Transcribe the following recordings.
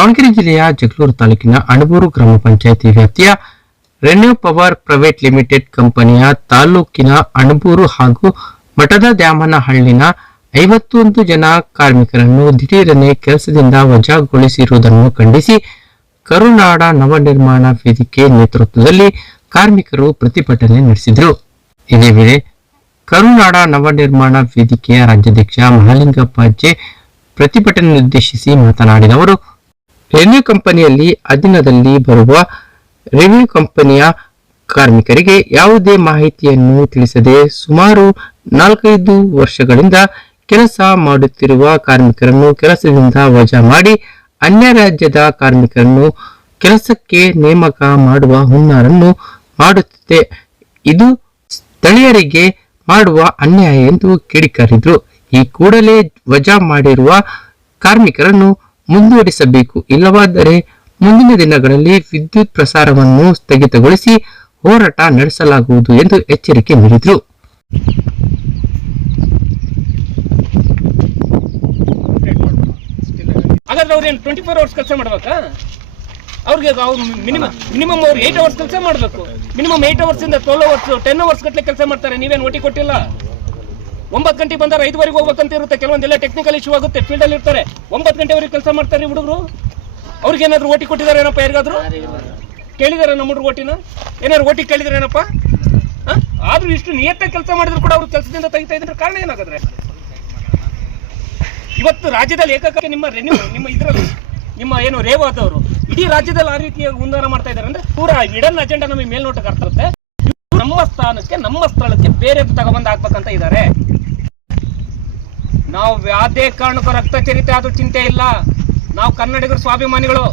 ದಾವಣಗೆರೆ ಜಿಲ್ಲೆಯ ಜಗಳೂರು ತಾಲೂಕಿನ ಅಣಬೂರು ಗ್ರಾಮ ಪಂಚಾಯತಿ ವ್ಯಾಪ್ತಿಯ ರೆನ್ಯೂ ಪವರ್ ಪ್ರೈವೇಟ್ ಲಿಮಿಟೆಡ್ ಕಂಪನಿಯ ತಾಲೂಕಿನ ಅಣಬೂರು ಹಾಗೂ ಮಠದ ದ್ಯಾಮನಹಳ್ಳಿನ ಐವತ್ತೊಂದು ಜನ ಕಾರ್ಮಿಕರನ್ನು ದಿಢೀರನೆ ಕೆಲಸದಿಂದ ವಜಾಗೊಳಿಸಿರುವುದನ್ನು ಖಂಡಿಸಿ ಕರುನಾಡ ನವನಿರ್ಮಾಣ ವೇದಿಕೆ ನೇತೃತ್ವದಲ್ಲಿ ಕಾರ್ಮಿಕರು ಪ್ರತಿಭಟನೆ ನಡೆಸಿದರು. ಇದೇ ವೇಳೆ ಕರುನಾಡ ನವನಿರ್ಮಾಣ ವೇದಿಕೆಯ ರಾಜ್ಯಾಧ್ಯಕ್ಷ ಮಹಾಲಿಂಗಪ್ಪಾಜೆ ಪ್ರತಿಭಟನೆ ಉದ್ದೇಶಿಸಿ ಮಾತನಾಡಿದವರು ರೆನ್ಯೂ ಕಂಪನಿಯಲ್ಲಿ ಅಧೀನದಲ್ಲಿ ಬರುವ ರೆವಿನ್ಯೂ ಕಂಪನಿಯ ಕಾರ್ಮಿಕರಿಗೆ ಯಾವುದೇ ಮಾಹಿತಿಯನ್ನು ತಿಳಿಸದೆ ಸುಮಾರು ನಾಲ್ಕೈದು ವರ್ಷಗಳಿಂದ ಕೆಲಸ ಮಾಡುತ್ತಿರುವ ಕಾರ್ಮಿಕರನ್ನು ಕೆಲಸದಿಂದ ವಜಾ ಮಾಡಿ ಅನ್ಯ ರಾಜ್ಯದ ಕಾರ್ಮಿಕರನ್ನು ಕೆಲಸಕ್ಕೆ ನೇಮಕ ಮಾಡುವ ಹುನ್ನಾರನ್ನು ಮಾಡುತ್ತಿದೆ. ಇದು ಸ್ಥಳೀಯರಿಗೆ ಮಾಡುವ ಅನ್ಯಾಯ ಎಂದು ಕಿಡಿಕಾರಿದ್ರು. ಈ ಕೂಡಲೇ ವಜಾ ಮಾಡಿರುವ ಕಾರ್ಮಿಕರನ್ನು ಮುಂದುವರಿಸಬೇಕು. ಇಲ್ಲವಾದರೆ ಮುಂದಿನ ದಿನಗಳಲ್ಲಿ ವಿದ್ಯುತ್ ಪ್ರಸಾರವನ್ನು ಸ್ಥಗಿತಗೊಳಿಸಿ ಹೋರಾಟ ನಡೆಸಲಾಗುವುದು ಎಂದು ಎಚ್ಚರಿಕೆ ನೀಡಿದರು. ಅವರ್ಸ್ ಕೆಲಸ ಮಾಡ್ಬೇಕಾ? ಅವ್ರಿಗೆ ಅವ್ರು ಮಿನಿಮಮ್ ಮಿನಿಮಮ್ ಅವ್ರು ಏಟ್ ಅವರ್ಸ್ ಕೆಲಸ ಮಾಡಬೇಕು. ಮಿನಿಮಮ್ ಏಟ್ ಇಂದ ಟ್ವೆಲ್ ಅವರ್ಸ್ ಟೆನ್ ಅವರ್ಸ್ ಗಟ್ಟಲೆ ಕೆಲಸ ಮಾಡ್ತಾರೆ. ನೀವೇನು ಒಟ್ಟಿ ಕೊಟ್ಟಿಲ್ಲ? ಒಂಬತ್ತು ಗಂಟೆ ಬಂದಾರೆ ಐದುವರೆಗೆ ಹೋಗ್ಬೇಕಂತ ಇರುತ್ತೆ. ಕೆಲವೊಂದೆಲ್ಲ ಟೆಕ್ನಿಕಲ್ ಇಶ್ಯೂ ಆಗುತ್ತೆ. ಫೀಲ್ಡ್ ಅಲ್ಲಿ ಇರ್ತಾರೆ. ಒಂಬತ್ತು ಗಂಟೆವರೆಗೆ ಕೆಲಸ ಮಾಡ್ತಾರೆ ಹುಡುಗರು. ಅವ್ರಿಗೆ ಏನಾದ್ರು ಓಟಿ ಕೊಟ್ಟಿದ್ದಾರೆ ಏನಪ್ಪ ಯಾರಿಗಾದ್ರು? ಕೇಳಿದಾರೆ ನಮ್ಮ ಹುಡುಗರು ಓಟಿನ? ಏನಾದ್ರು ಓಟಿ ಕೇಳಿದ್ರೆ ಏನಪ್ಪ? ಆದ್ರೂ ಇಷ್ಟು ನಿಯತ್ತಾಗಿ ಕೆಲಸ ಮಾಡಿದ್ರು ಕೂಡ ಅವ್ರು ಕೆಲಸದಿಂದ ತೆಗಿತಾ ಇದ್ರೆ ಕಾರಣ ಏನಾಗಾದ್ರೆ? ಇವತ್ತು ರಾಜ್ಯದಲ್ಲಿ ಏಕಕ್ಕೆ ನಿಮ್ಮ ರೆನ್ಯೂ ನಿಮ್ಮ ಇದರಲ್ಲಿ, ನಿಮ್ಮ ಏನು ರೇವಾದವರು ಇಡೀ ರಾಜ್ಯದಲ್ಲಿ ಆ ರೀತಿಯ ಉಂದಾರ ಮಾಡ್ತಾ ಇದ್ದಾರೆ ಅಂದ್ರೆ ಪೂರಾ ಇಡನ್ ಅಜೆಂಡಾ ನಮಗೆ ಮೇಲ್ನೋಟಕ್ಕೆ ಇವ್ರು ನಮ್ಮ ಸ್ಥಾನಕ್ಕೆ, ನಮ್ಮ ಸ್ಥಳಕ್ಕೆ ಬೇರೆ ತಗೊಬಂದು ಹಾಕ್ಬೇಕಂತ ಇದ್ದಾರೆ ನಾವು ಯಾವುದೇ ಕಾರಣಕ್ಕೂ ರಕ್ತ ಚರಿತೆ ಆದ್ರೂ ಚಿಂತೆ ಇಲ್ಲ. ನಾವು ಕನ್ನಡಿಗರು ಸ್ವಾಭಿಮಾನಿಗಳು.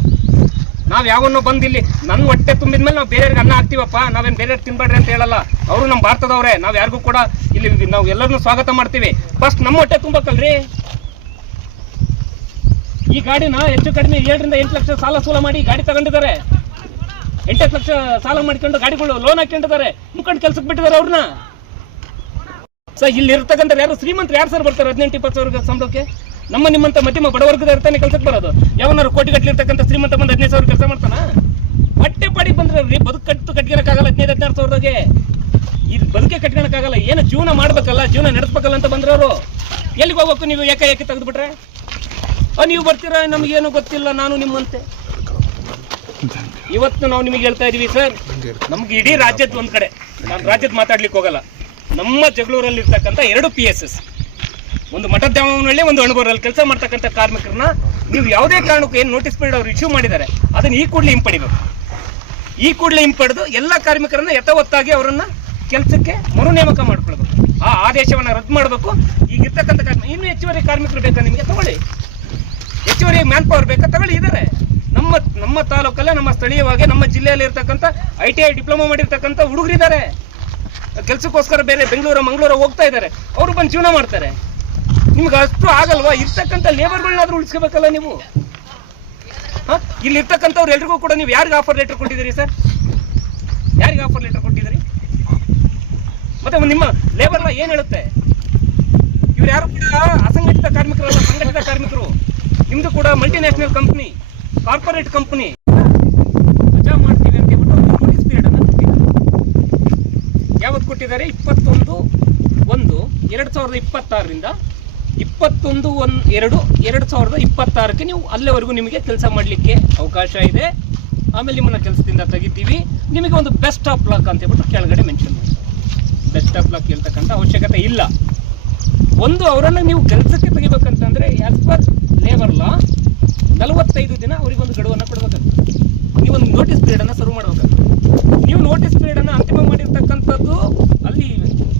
ನಾವ್ ಯಾವನ್ನೋ ಬಂದಿಲ್ಲಿ ನನ್ನ ಹೊಟ್ಟೆ ತುಂಬಿದ ಮೇಲೆ ನಾವು ಬೇರೆಯವ್ರಿಗೆ ಅನ್ನ ಹಾಕ್ತೀವಪ್ಪ, ನಾವೇನು ಬೇರೆಯವ್ರು ತಿನ್ಬೇಡ್ರಿ ಅಂತ ಹೇಳಲ್ಲ. ಅವರು ನಮ್ಮ ಭಾರತದವ್ರೆ, ನಾವು ಯಾರಿಗೂ ಕೂಡ ಇಲ್ಲಿ ನಾವು ಎಲ್ಲರನ್ನೂ ಸ್ವಾಗತ ಮಾಡ್ತೀವಿ. ಫಸ್ಟ್ ನಮ್ಮ ಹೊಟ್ಟೆ ತುಂಬಬೇಕಲ್ರಿ ಈ ಗಾಡಿನ ಹೆಚ್ಚು ಕಡಿಮೆ ಏಳರಿಂದ ಎಂಟು ಲಕ್ಷ ಸಾಲ ಸೂಲ ಮಾಡಿ ಗಾಡಿ ತಗೊಂಡಿದ್ದಾರೆ. ಎಂಟತ್ತು ಲಕ್ಷ ಸಾಲ ಮಾಡಿಕೊಂಡು ಗಾಡಿಗಳು ಲೋನ್ ಹಾಕೊಂಡಿದ್ದಾರೆ ಮುಖಂಡ್ ಕೆಲ್ಸಕ್ಕೆ ಬಿಟ್ಟಿದ್ದಾರೆ ಅವ್ರನ್ನ. ಸರ್ ಇಲ್ಲಿ ಇರ್ತಕ್ಕಂಥ ಯಾರು ಶ್ರೀಮಂತರು, ಯಾರು ಸರ್ ಬರ್ತಾರೆ ಹದಿನೆಂಟು, ಇಪ್ಪತ್ತು ಸಾವಿರ ಸಂಬಳಕ್ಕೆ? ನಮ್ಮ ನಿಮ್ಮಂತ ಮಧ್ಯಮ ಬಡವರ್ಗದ ಇರ್ತಾನೆ ಕೆಲಸಕ್ಕೆ ಬರೋದು. ಯಾವನಾರು ಕೋಟಿ ಇರ್ತಕ್ಕಂಥ ಶ್ರೀಮಂತ ಬಂದು ಹದಿನೈದು ಸಾವಿರ ಕೆಲಸ ಮಾಡ್ತಾನ? ಹೊಟ್ಟೆ ಪಾಡಿ ಬಂದ್ರೆ ರೀ ಬದುಕು ಕಟ್ಟು ಕಟ್ಕೊಳಕ್ಕಾಗಲ್ಲ ಹದಿನೈದು, ಹದಿನಾರು ಸಾವಿರದಾಗೆ. ಇದು ಬದುಕೆ ಕಟ್ಕೊಳಕ್ಕಾಗಲ್ಲ ಏನು ಜೀವನ ಮಾಡ್ಬೇಕಲ್ಲ, ಜೀವನ ನಡೆಸ್ಬೇಕಲ್ಲ ಅಂತ ಬಂದ್ರವರು. ಎಲ್ಲಿಗೆ ಹೋಗ್ಬೇಕು ನೀವು ಏಕ ಏಕೆ ತೆಗೆದುಬಿಟ್ರೆ ನೀವು ಬರ್ತೀರಾ? ನಮಗೇನು ಗೊತ್ತಿಲ್ಲ, ನಾನು ನಿಮ್ಮಂತೆ. ಇವತ್ತು ನಾವು ನಿಮಗೆ ಹೇಳ್ತಾ ಇದೀವಿ, ಸರ್. ನಮ್ಗೆ ಇಡೀ ರಾಜ್ಯದ ಒಂದು ಕಡೆ. ನಾನು ರಾಜ್ಯದ ಮಾತಾಡ್ಲಿಕ್ಕೆ ಹೋಗಲ್ಲ. ನಮ್ಮ ಜಗಳೂರಲ್ಲಿ ಇರ್ತಕ್ಕಂಥ ಎರಡು ಪಿ ಎಸ್ ಎಸ್ ಒಂದು ಮಠದ್ಯಾಮನಹಳ್ಳಿ ಒಂದು ಅಣಗೂರಲ್ಲಿ ಕೆಲಸ ಮಾಡ್ತಕ್ಕಂಥ ಕಾರ್ಮಿಕರನ್ನ ನೀವು ಯಾವುದೇ ಕಾರಣಕ್ಕೂ ಏನು ನೋಟಿಸ್ ಪೀರಿಯಡ್ ಅವ್ರು ಇಶ್ಯೂ ಮಾಡಿದ್ದಾರೆ, ಅದನ್ನ ಈ ಕೂಡಲೇ ಹಿಂಪಡಿಬೇಕು ಈ ಕೂಡಲೇ ಹಿಂಪಡೆದು ಎಲ್ಲ ಕಾರ್ಮಿಕರನ್ನ ಯಥಾವತ್ತಾಗಿ ಅವರನ್ನು ಕೆಲಸಕ್ಕೆ ಮರು ನೇಮಕ ಮಾಡ್ಕೊಳ್ಬೇಕು. ಆ ಆದೇಶವನ್ನು ರದ್ದು ಮಾಡಬೇಕು. ಈಗ ಇರ್ತಕ್ಕಂಥ ಕಾರ್ಮಿಕ ಇನ್ನೂ ಹೆಚ್ಚುವರಿ ಕಾರ್ಮಿಕರು ಬೇಕಾ ನಿಮಗೆ? ತಗೊಳ್ಳಿ. ಹೆಚ್ಚುವರಿ ಮ್ಯಾನ್ ಪವರ್ ಬೇಕಾ? ತಗೊಳ್ಳಿ ಇದ್ದಾರೆ ನಮ್ಮ ನಮ್ಮ ತಾಲೂಕಲ್ಲೇ, ನಮ್ಮ ಸ್ಥಳೀಯವಾಗಿ ನಮ್ಮ ಜಿಲ್ಲೆಯಲ್ಲಿ ಇರ್ತಕ್ಕಂಥ ಐ ಟಿ ಐ ಡಿಪ್ಲೊಮಾ ಮಾಡಿರ್ತಕ್ಕಂಥ ಹುಡುಗರಿದ್ದಾರೆ. ಕೆಲಸಕ್ಕೋಸ್ಕರ ಬೇರೆ ಬೆಂಗಳೂರು, ಮಂಗಳೂರು ಹೋಗ್ತಾ ಇದ್ದಾರೆ. ಅವರು ಬಂದು ಜೀವನ ಮಾಡ್ತಾರೆ. ನಿಮ್ಗೆ ಅಷ್ಟು ಆಗಲ್ವಾ? ಇರ್ತಕ್ಕಂಥ ಲೇಬರ್ಗಳನ್ನಾದ್ರೂ ಉಳಿಸ್ಕೋಬೇಕಲ್ಲ ನೀವು? ಹಾ? ಇಲ್ಲಿ ಇರ್ತಕ್ಕಂಥವ್ರು ಎಲ್ರಿಗೂ ಕೂಡ ನೀವು ಯಾರಿಗೆ ಆಫರ್ ಲೆಟರ್ ಕೊಟ್ಟಿದ್ದೀರಿ ಸರ್ ಯಾರಿಗೆ ಆಫರ್ ಲೆಟರ್ ಕೊಟ್ಟಿದ್ದೀರಿ? ಮತ್ತೆ ನಿಮ್ಮ ಲೇಬರ್ ಎಲ್ಲ ಏನು ಹೇಳುತ್ತೆ? ಇವ್ರು ಯಾರು ಕೂಡ ಅಸಂಘಟಿತ ಕಾರ್ಮಿಕರಲ್ಲ, ಸಂಘಟಿತ ಕಾರ್ಮಿಕರು. ನಿಮ್ದು ಕೂಡ ಮಲ್ಟಿನ್ಯಾಷನಲ್ ಕಂಪ್ನಿ ಕಾರ್ಪೊರೇಟ್ ಕಂಪ್ನಿ ವಜಾ ಮಾಡ್ತೀವಿ ಅಂತ ಹೇಳ್ಬಿಟ್ಟು ನೋಟಿಸ್ ಪೀರಿಯಡ್ ಅನ್ನು ಕೊಟ್ಟಿದ್ದಾರೆ ಯಾವತ್ತು ಕೊಟ್ಟಿದ್ದಾರೆ? ಇಪ್ಪತ್ತೊಂದು ಒಂದು, ಎರಡು ಸಾವಿರದ ಇಪ್ಪತ್ತಾರರಿಂದ ಇಪ್ಪತ್ತೊಂದು ಒನ್, ಎರಡು ಎರಡು ಸಾವಿರದ ಇಪ್ಪತ್ತಾರಕ್ಕೆ ನೀವು ಅಲ್ಲಿವರೆಗೂ ನಿಮಗೆ ಕೆಲಸ ಮಾಡಲಿಕ್ಕೆ ಅವಕಾಶ ಇದೆ. ಆಮೇಲೆ ನಿಮ್ಮನ್ನು ಕೆಲಸದಿಂದ ತೆಗಿತೀವಿ. ನಿಮಗೆ ಒಂದು ಬೆಸ್ಟ್ ಆಫ್ ಲಕ್ ಅಂತ ಹೇಳ್ಬಿಟ್ಟು ಕೆಳಗಡೆ ಮೆನ್ಷನ್ ಮಾಡಿ. ಬೆಸ್ಟ್ ಆಫ್ ಲಕ್ ಹೇಳ್ತಕ್ಕಂಥ ಅವಶ್ಯಕತೆ ಇಲ್ಲ. ಒಂದು ಅವರನ್ನು ನೀವು ಕೆಲಸಕ್ಕೆ ತೆಗಿಬೇಕಂತಂದರೆ ಆ್ಯಸ್ ಪರ್ ಲೇಬರ್ ಲಾ ನಲವತ್ತೈದು ದಿನ ಅವರಿಗೆ ಒಂದು ಗಡುವನ್ನು ಕೊಡಬೇಕಾಗ್ತದೆ ನೀವೊಂದು ನೋಟಿಸ್ ಪೀರಿಯಡನ್ನು ಶುರು ಮಾಡ್ಬೇಕಾಗ್ತದೆ ನೀವು ನೋಟಿಸ್ ಪೀರಿಯಡನ್ನು ಅಂತಿಮ ಮಾಡಿರ್ತಕ್ಕಂಥದ್ದು ಅಲ್ಲಿ,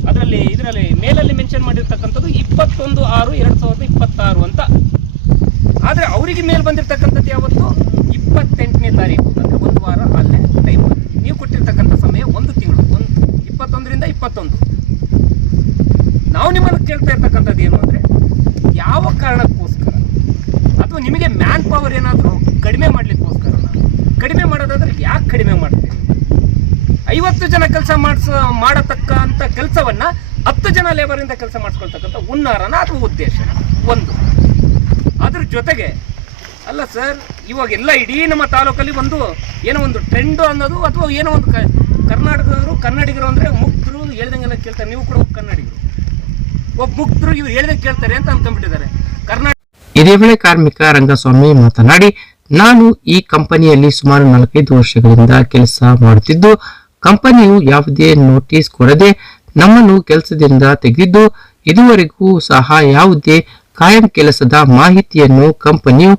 ಅದರಲ್ಲಿ, ಇದರಲ್ಲಿ ಮೇಲಲ್ಲಿ ಮೆನ್ಷನ್ ಮಾಡಿರ್ತಕ್ಕಂಥದ್ದು ಇಪ್ಪತ್ತೊಂದು ಆರು ಎರಡು ಸಾವಿರದ ಇಪ್ಪತ್ತಾರು ಅಂತ. ಆದರೆ ಅವರಿಗೆ ಮೇಲ್ ಬಂದಿರತಕ್ಕಂಥದ್ದು ಯಾವತ್ತು? ಇಪ್ಪತ್ತೆಂಟನೇ ತಾರೀಕು, ಅಂದರೆ ಒಂದು ವಾರ ಅಲ್ಲೇ ಟೈಮ್ ನೀವು ಕೊಟ್ಟಿರ್ತಕ್ಕಂಥ ಸಮಯ ಒಂದು ತಿಂಗಳು, ಒಂದು ಇಪ್ಪತ್ತೊಂದರಿಂದ ಇಪ್ಪತ್ತೊಂದು. ನಾವು ನಿಮ್ಮನ್ನು ಕೇಳ್ತಾ ಇರ್ತಕ್ಕಂಥದ್ದು ಏನು ಅಂದರೆ, ಯಾವ ಕಾರಣಕ್ಕೋಸ್ಕರ ಅಥವಾ ನಿಮಗೆ ಮ್ಯಾನ್ ಪವರ್ ಏನಾದರೂ ಕಡಿಮೆ ಮಾಡಲಿಕ್ಕೋಸ್ಕರ ಕಡಿಮೆ ಮಾಡೋದಾದ್ರೆ ಯಾಕೆ ಕಡಿಮೆ ಮಾಡ್ತೀವಿ ಐವತ್ತು ಜನ ಕೆಲಸ ಮಾಡಿಸ ಮಾಡತಕ್ಕಂಥ ಕೆಲಸವನ್ನ ಹತ್ತು ಜನ ಲೇಬರಿಂದ ಕೆಲಸ ಮಾಡಿಸ್ಕೊಳ್ತಕ್ಕಂಥ ಹುನ್ನಾರನ ಅಥವಾ ಉದ್ದೇಶ ಒಂದು. ಅದ್ರ ಜೊತೆಗೆ, ಅಲ್ಲ ಸರ್ ಇವಾಗ ಎಲ್ಲ ಇಡೀ ನಮ್ಮ ತಾಲೂಕಲ್ಲಿ ಒಂದು ಏನೋ ಒಂದು ಟ್ರೆಂಡ್ ಅನ್ನೋದು ಅಥವಾ ಏನೋ ಒಂದು ಕರ್ನಾಟಕದವರು ಕನ್ನಡಿಗರು ಅಂದ್ರೆ ಮುಕ್ತರು ಹೇಳ್ದಂಗೆಲ್ಲ ಕೇಳ್ತಾರೆ. ನೀವು ಕೂಡ ಕನ್ನಡಿಗರು. ಒಬ್ಬ ಮುಕ್ತರು ಇವ್ರು ಹೇಳ್ದಂಗೆ ಕೇಳ್ತಾರೆ ಅಂತ ಅಂದ್ಕೊಂಡ್ಬಿಟ್ಟಿದ್ದಾರೆ ಕರ್ನಾಟಕ ಇದೇ ವೇಳೆ ಕಾರ್ಮಿಕ ರಂಗಸ್ವಾಮಿ ಮಾತನಾಡಿ, ನಾನು ಈ ಕಂಪನಿಯಲ್ಲಿ ಸುಮಾರು ನಾಲ್ಕೈದು ವರ್ಷಗಳಿಂದ ಕೆಲಸ ಮಾಡುತ್ತಿದ್ದು ಕಂಪನಿಯು ಯಾವುದೇ ನೋಟಿಸ್ ಕೊಡದೆ ನಮ್ಮನ್ನು ಕೆಲಸದಿಂದ ತೆಗೆದು ಇದುವರೆಗೂ ಸಹ ಯಾವುದೇ ಕಾಯಂ ಕೆಲಸದ ಮಾಹಿತಿಯನ್ನು ಕಂಪನಿಯು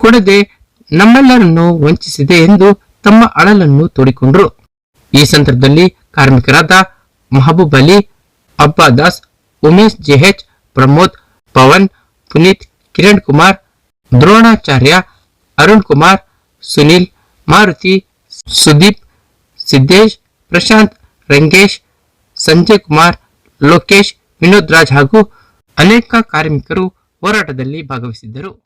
ಕೊಡದೆ ನಮ್ಮೆಲ್ಲರನ್ನು ವಂಚಿಸಿದೆ ಎಂದು ತಮ್ಮ ಅಳಲನ್ನು ತೋಡಿಕೊಂಡರು. ಈ ಸಂದರ್ಭದಲ್ಲಿ ಕಾರ್ಮಿಕರಾದ ಮಹಬೂಬ್ ಅಲಿ, ಅಬ್ಬಾದಾಸ್, ಉಮೇಶ್, ಜೆಹೆಚ್, ಪ್ರಮೋದ್, ಪವನ್, ಪುನೀತ್, ಕಿರಣ್ ಕುಮಾರ್, ದ್ರೋಣಾಚಾರ್ಯ, ಅರುಣ್ ಕುಮಾರ್, ಸುನಿಲ್, ಮಾರುತಿ, ಸುದೀಪ್ ಸಿದ್ದೇಶ್ ಪ್ರಶಾಂತ್ ರಂಗೇಶ್ ಸಂಜಯ್ ಕುಮಾರ್ ಲೋಕೇಶ್ ವಿನೋದ್ ರಾಜ್ ಹಾಗೂ ಅನೇಕ ಕಾರ್ಮಿಕರು ಹೋರಾಟದಲ್ಲಿ ಭಾಗವಹಿಸಿದ್ದರು.